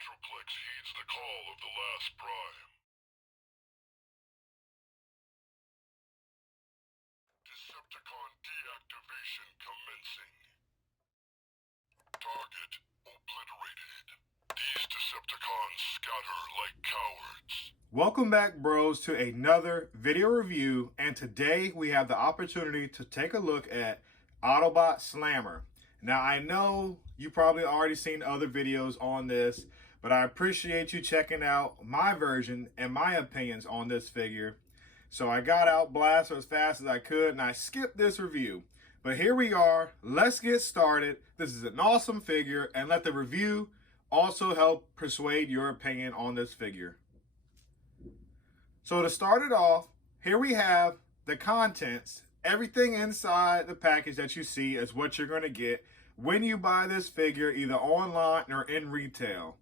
Metroplex heeds the call of the last prime. Decepticon deactivation commencing. Target obliterated. These Decepticons scatter like cowards. Welcome back, bros, to another video review, and today we have the opportunity to take a look at Autobot Slammer. Now, I know you probably already seen other videos on this, but I appreciate you checking out my version and my opinions on this figure. So I got out Blaster as fast as I could, and I skipped this review. But here we are. Let's get started. This is an awesome figure, and let the review also help persuade your opinion on this figure. So to start it off, here we have the contents. Everything inside the package that you see is what you're going to get when you buy this figure, either online or in retail.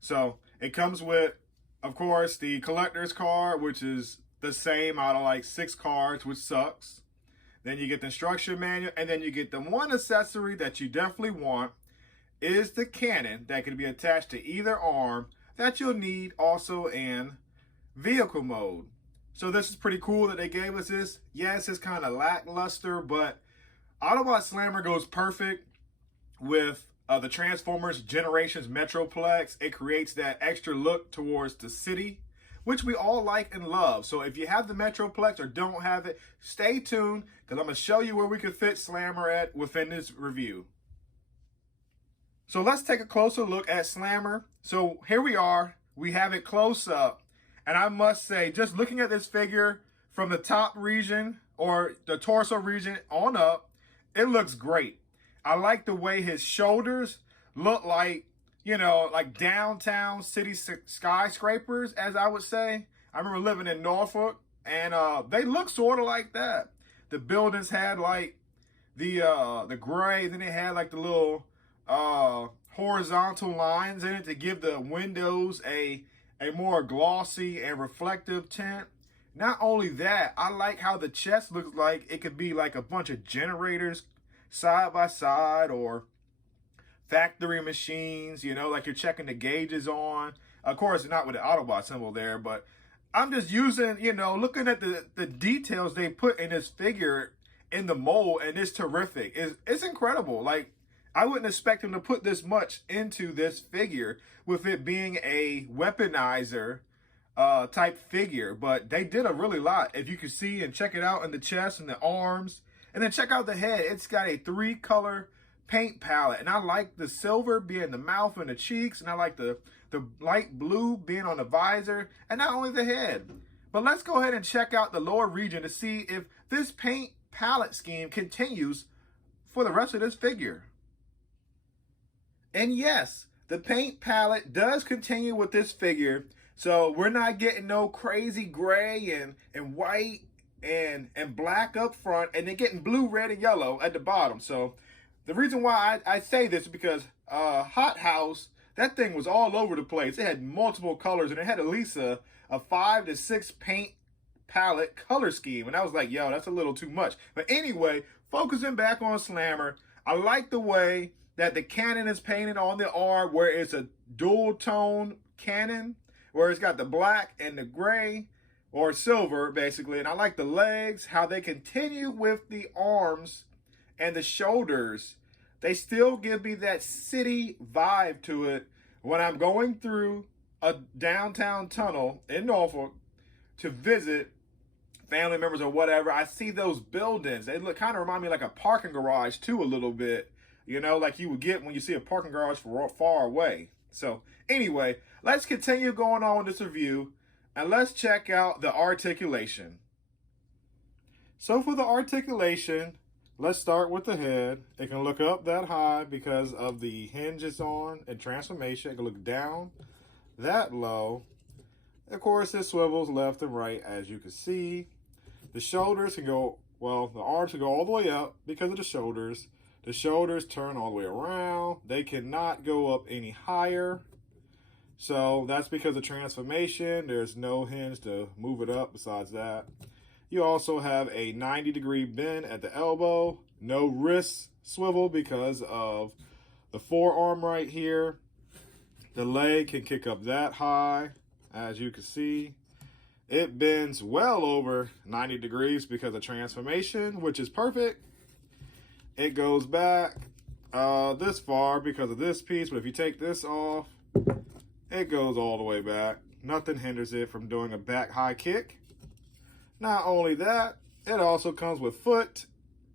So it comes with, of course, the collector's card, which is the same out of like 6 cards, which sucks. Then you get the instruction manual, and then you get the one accessory that you definitely want is the cannon that can be attached to either arm that you'll need also in vehicle mode. So this is pretty cool that they gave us this. Yes, it's kind of lackluster, but Autobot Slammer goes perfect with the Transformers Generations Metroplex. It creates that extra look towards the city, which we all like and love. So if you have the Metroplex or don't have it, stay tuned, because I'm going to show you where we can fit Slammer at within this review. So let's take a closer look at Slammer. So here we are. We have it close up. And I must say, just looking at this figure from the top region or the torso region on up, it looks great. I like the way his shoulders look like, you know, like downtown city skyscrapers, as I would say. I remember living in Norfolk, and they look sort of like that. The buildings had like the gray, then they had like the little horizontal lines in it to give the windows a more glossy and reflective tint. Not only that, I like how the chest looks like it could be like a bunch of generators side by side, or factory machines, you know, like you're checking the gauges on. Of course, not with the Autobot symbol there, but I'm just using, you know, looking at the details they put in this figure in the mold, and it's terrific. It's incredible. Like, I wouldn't expect him to put this much into this figure with it being a weaponizer type figure, but they did a really lot. If you can see and check it out in the chest and the arms, and then check out the head. It's got a 3-color paint palette, and I like the silver being the mouth and the cheeks, and I like the light blue being on the visor, and not only the head. But let's go ahead and check out the lower region to see if this paint palette scheme continues for the rest of this figure. And yes, the paint palette does continue with this figure. So we're not getting no crazy gray and white and black up front, and then getting blue, red, and yellow at the bottom. So the reason why I say this is because Hot House, that thing was all over the place. It had multiple colors, and it had at least a 5 to 6 paint palette color scheme. And I was like, yo, that's a little too much. But anyway, focusing back on Slammer, I like the way that the cannon is painted on the arm, where it's a dual tone cannon, where it's got the black and the gray or silver basically. And I like the legs, how they continue with the arms and the shoulders. They still give me that city vibe to it when I'm going through a downtown tunnel in Norfolk to visit family members or whatever. I see those buildings. They look kind of remind me like a parking garage too, a little bit. You know, like you would get when you see a parking garage far away. So anyway, let's continue going on with this review, and let's check out the articulation. So for the articulation, let's start with the head. It can look up that high because of the hinges on and transformation. It can look down that low. Of course, it swivels left and right, as you can see. The shoulders can go, well, the arms can go all the way up because of the shoulders. The shoulders turn all the way around. They cannot go up any higher. So that's because of transformation. There's no hinge to move it up besides that. You also have a 90-degree bend at the elbow. No wrist swivel because of the forearm right here. The leg can kick up that high, as you can see. It bends well over 90 degrees because of transformation, which is perfect. It goes back this far because of this piece, but if you take this off, it goes all the way back. Nothing hinders it from doing a back high kick. Not only that, it also comes with foot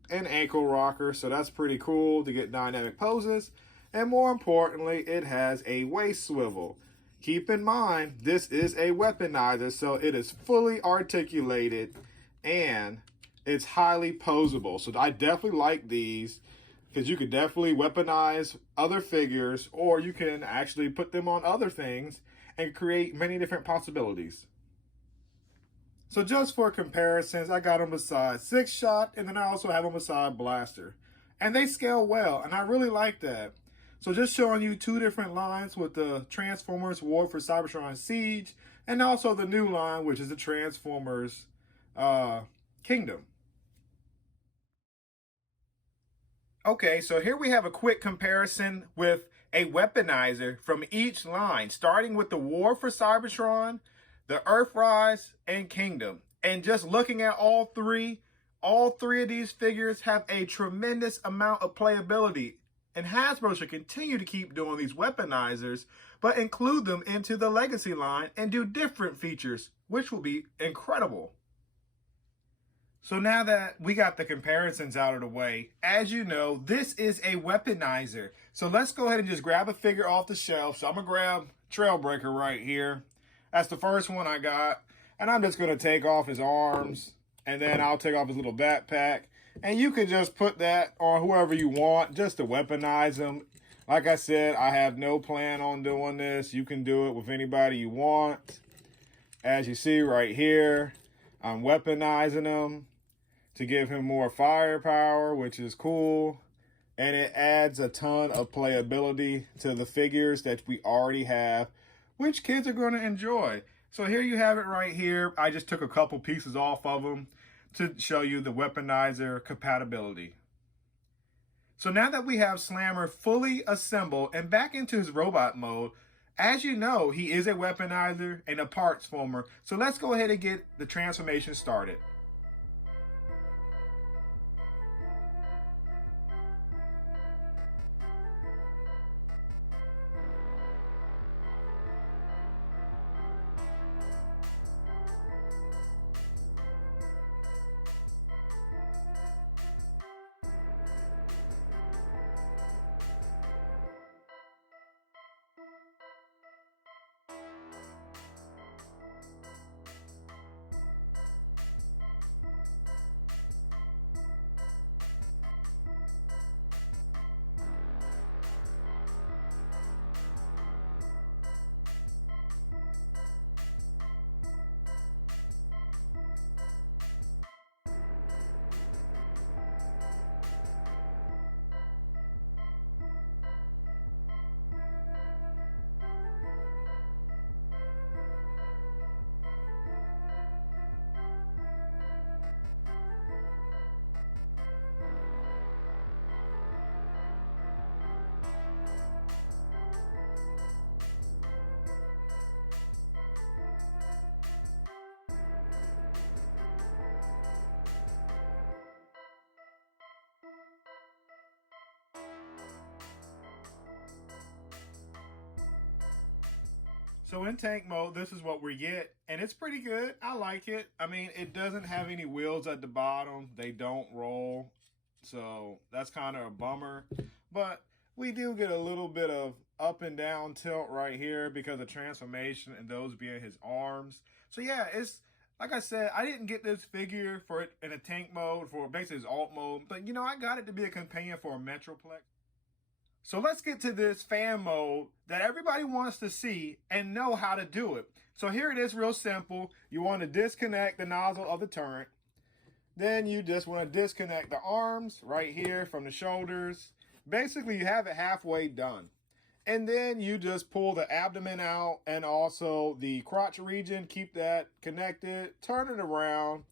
and ankle rocker, so that's pretty cool to get dynamic poses. And more importantly, it has a waist swivel. Keep in mind, this is a weaponizer, so it is fully articulated and it's highly posable. So I definitely like these because you could definitely weaponize other figures, or you can actually put them on other things and create many different possibilities. So just for comparisons, I got them beside 6-shot, and then I also have them beside blaster. And they scale well, and I really like that. So just showing you two different lines with the Transformers War for Cybertron Siege, and also the new line, which is the Transformers Kingdom. Okay, so here we have a quick comparison with a weaponizer from each line, starting with the War for Cybertron, the Earthrise, and Kingdom. And just looking at all three of these figures have a tremendous amount of playability. And Hasbro should continue to keep doing these weaponizers, but include them into the Legacy line and do different features, which will be incredible. So now that we got the comparisons out of the way, as you know, this is a weaponizer. So let's go ahead and just grab a figure off the shelf. So I'm going to grab Trailbreaker right here. That's the first one I got. And I'm just going to take off his arms, and then I'll take off his little backpack. And you can just put that on whoever you want just to weaponize them. Like I said, I have no plan on doing this. You can do it with anybody you want. As you see right here, I'm weaponizing him to give him more firepower, which is cool. And it adds a ton of playability to the figures that we already have, which kids are going to enjoy. So here you have it right here. I just took a couple pieces off of them to show you the Weaponizer Compatibility. So now that we have Slammer fully assembled and back into his robot mode, as you know, he is a weaponizer and a parts former. So let's go ahead and get the transformation started. So in tank mode, this is what we get, and it's pretty good. I like it. I mean, it doesn't have any wheels at the bottom. They don't roll, so that's kind of a bummer. But we do get a little bit of up and down tilt right here because of transformation and those being his arms. So yeah, it's like I said, I didn't get this figure for it in a tank mode, for basically his alt mode, but you know, I got it to be a companion for a Metroplex. So let's get to this fan mode that everybody wants to see and know how to do it. So here it is, real simple. You want to disconnect the nozzle of the turret. Then you just want to disconnect the arms right here from the shoulders. Basically, you have it halfway done. And then you just pull the abdomen out and also the crotch region. Keep that connected. Turn it around.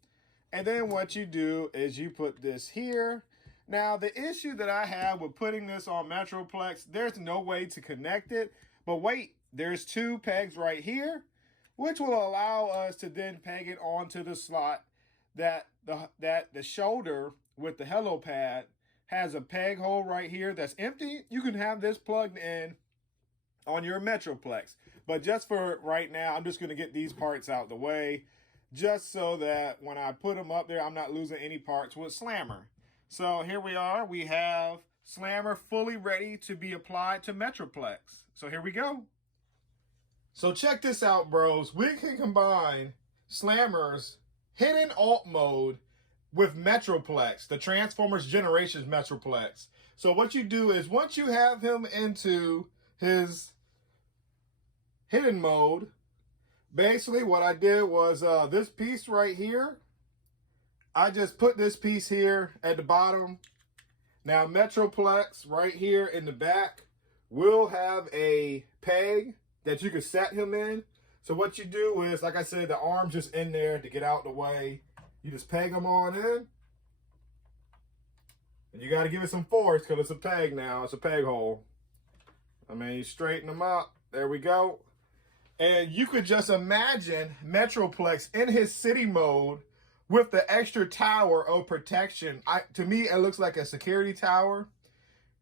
And then what you do is you put this here. Now, the issue that I have with putting this on Metroplex, there's no way to connect it. But wait there's 2 pegs right here, which will allow us to then peg it onto the slot that the shoulder with the hello pad has a peg hole right here that's empty. You can have this plugged in on your Metroplex. But just for right now, I'm just going to get these parts out the way, just so that when I put them up there, I'm not losing any parts with Slammer. So here we are. We have Slammer fully ready to be applied to Metroplex. So here we go. So check this out, bros. We can combine Slammer's hidden alt mode with Metroplex, the Transformers Generations Metroplex. So what you do is once you have him into his hidden mode, basically what I did was this piece right here, I just put this piece here at the bottom. Now Metroplex right here in the back will have a peg that you can set him in. So what you do is, like I said, the arm's just in there to get out the way. You just peg them on in. And you got to give it some force because it's a peg now. It's a peg hole. I mean, you straighten them up. There we go. And you could just imagine Metroplex in his city mode with the extra tower of protection. To me, it looks like a security tower,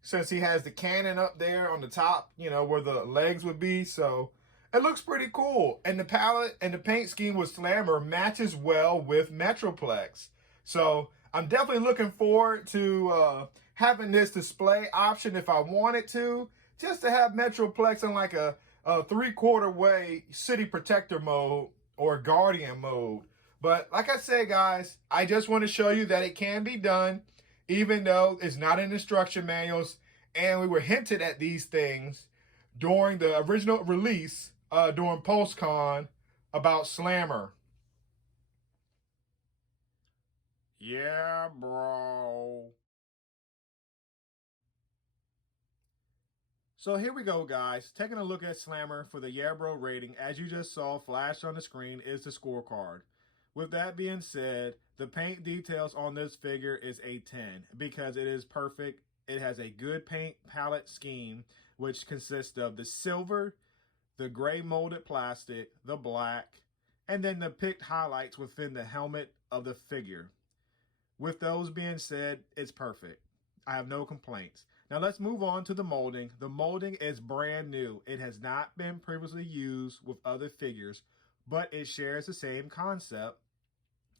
since he has the cannon up there on the top, you know, where the legs would be. So it looks pretty cool. And the palette and the paint scheme with Slammer matches well with Metroplex. So I'm definitely looking forward to having this display option if I wanted to, just to have Metroplex in like a 3/4 way city protector mode or guardian mode. But like I said, guys, I just want to show you that it can be done, even though it's not in instruction manuals. And we were hinted at these things during the original release, during PostCon, about Slammer. Yeah, bro. So here we go, guys. Taking a look at Slammer for the Yeah Bro rating. As you just saw flashed on the screen is the scorecard. With that being said, the paint details on this figure is a 10 because it is perfect. It has a good paint palette scheme, which consists of the silver, the gray molded plastic, the black, and then the picked highlights within the helmet of the figure. With those being said, it's perfect. I have no complaints. Now let's move on to the molding. The molding is brand new. It has not been previously used with other figures, but it shares the same concept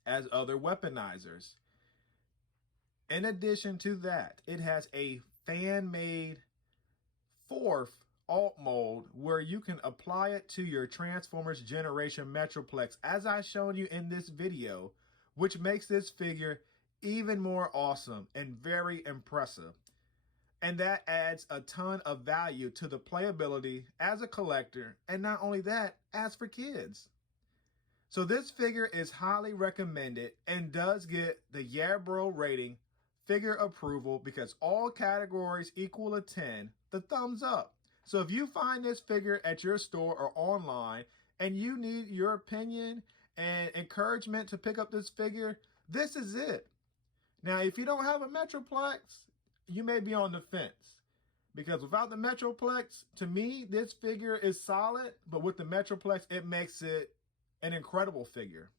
as other weaponizers. In addition to that, it has a fan-made 4th alt mold where you can apply it to your Transformers Generation Metroplex, as I shown you in this video, which makes this figure even more awesome and very impressive. And that adds a ton of value to the playability as a collector, and not only that, as for kids. So this figure is highly recommended and does get the Yeah Bro rating, figure approval, because all categories equal a 10, the thumbs up. So if you find this figure at your store or online and you need your opinion and encouragement to pick up this figure, this is it. Now, if you don't have a Metroplex, you may be on the fence, because without the Metroplex, to me, this figure is solid, but with the Metroplex, it makes it an incredible figure.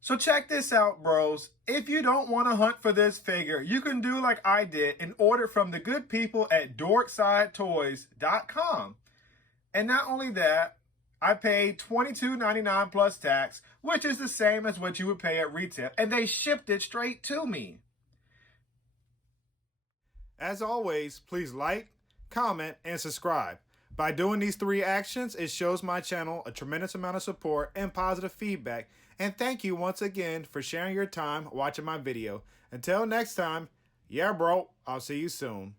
So check this out, bros. If you don't want to hunt for this figure, you can do like I did and order from the good people at dorksidetoys.com. And not only that, I paid $22.99 plus tax, which is the same as what you would pay at retail, and they shipped it straight to me. As always, please like, comment, and subscribe. By doing these 3 actions, it shows my channel a tremendous amount of support and positive feedback. And thank you once again for sharing your time watching my video. Until next time, yeah bro, I'll see you soon.